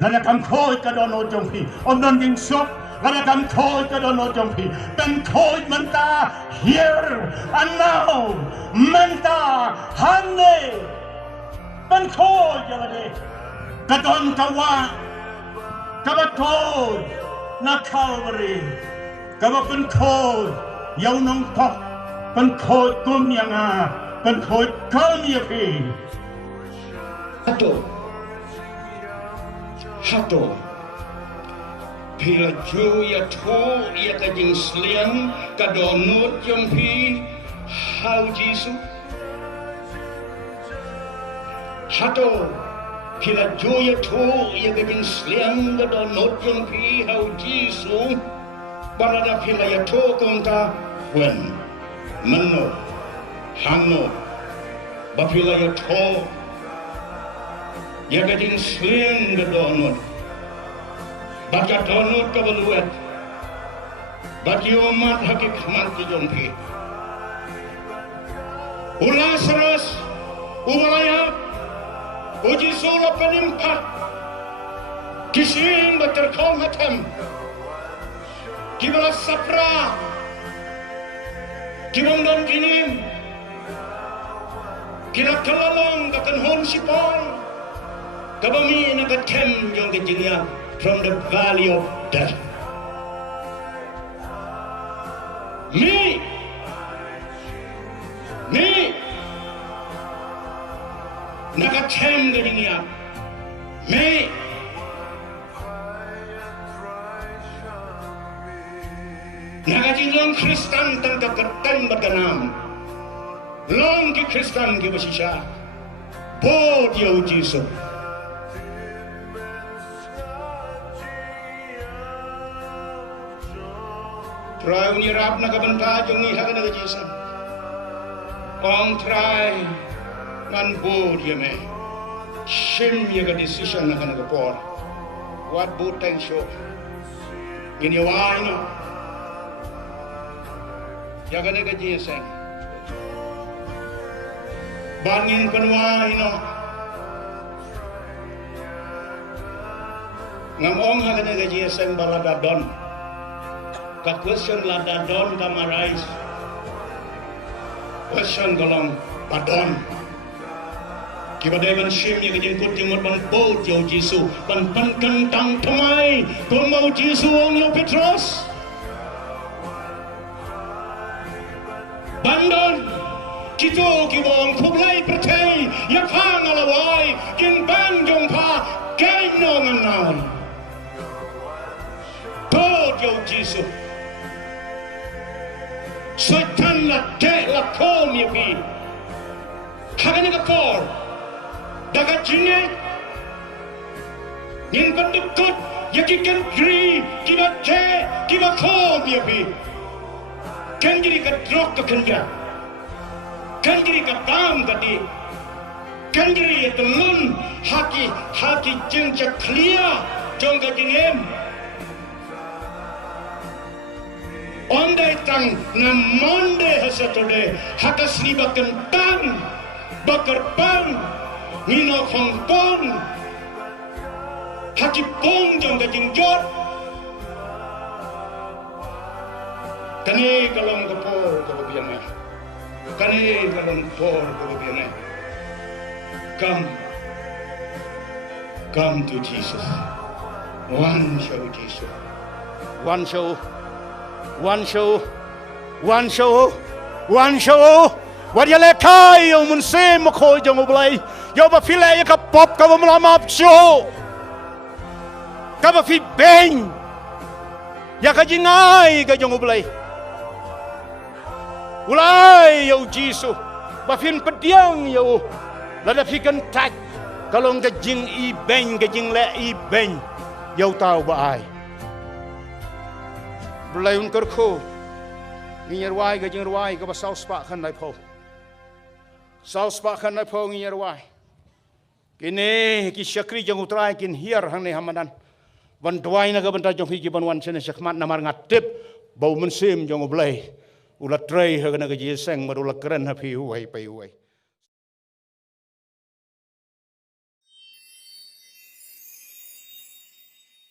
Lada kam khoi ka dono jong pi onon ding sok lada kam khoi ka dono jong pi ben khoi manta here and now manta hangne ben khoi jalade ka don kawa ka ba khoi na Calvary ka ba ben khoi yau nong pok ben khoi kum yang a ben khoi kom ye pi Kato Pila ju ya to ya ka jing sliang ka donut jong pi how Jesus Kato Pila ju ya to ya ka jing sliang ka donut jong pi how Jesus Barada pila ya to kong ta wen mano hango ba pila ya to ya ka jing sliang ka donut Baca donut ka baluet Bagi umat hakik haman ki jongpi Ulasaras Uwalaya Uji sura penimpat Kising baterkong hatam Kibala sapra Kibang don kinim Kira kalalong kakan hon sipon Kabami nakatem jong kejingya From the valley of death. Me, nakatem gadinya. Me, nakajinglong Kristan tan kakertan baganam. Long ki Kristan ki basisya. Bod yo Jesus. Try unirap na kabanta jong iha ka na Jesus. Ong try nan bod ye me. Shim ye ka decision na ka na kapor. What bod tang show? Giniwai no. Ya ka na ka Jesus. Bangin panwai no. Ngamong ha ka na ka Jesus balada don. Ka question lada don kamarais question golong padon kibadai man shim ye kajin put timot ban boat yo Jisu ban kentang thamai kong mau Jisu ong yo Petros bandon kito kibong Blei pertei ya phang alawai kin ban jong pha kai no ngan boat yo Jisu Satan la de la kom ye pi. Hagani ka por. Daga jinge. Nin pandukut yakikan gri kiba te kiba kom ye pi. Kanjiri ka drok ka kanja. Kanjiri ka bam ka di. Kanjiri ye temun haki Jingkyrkhu jong ka jingem. Ondai tang na Monday ha Saturday hakas ni bakan tang bakar bang ngino khong pon haki pong jong ka jingjot kani kalong kapor ka babiyan kani kalong kapor ka babiyan come to Jesus one show Jesus one show what you let kai yo mun se mo khoi jong Blei yo ba file ya ka pop ka mo lamap show ka ba fi beng ya ka jingai ka jong Blei ulai yo Jisu ba fin pediang yo la da fi kan tak kalong ka jing i beng ka jing le i beng yo tau ba ai Blei Jingkyrkhu ngirwai ga jingwai ga basau spa khan nai pho sau spa khan nai pho ngirwai kini ki Shakri jang utrai kin hier hangne hamadan wan dwai na ga banta jong hi ki ban wan sene shakmat namar ngatip bau mensim jong Blei ulat trai ha ga na ga ji seng marula keren ha phi huai pai huai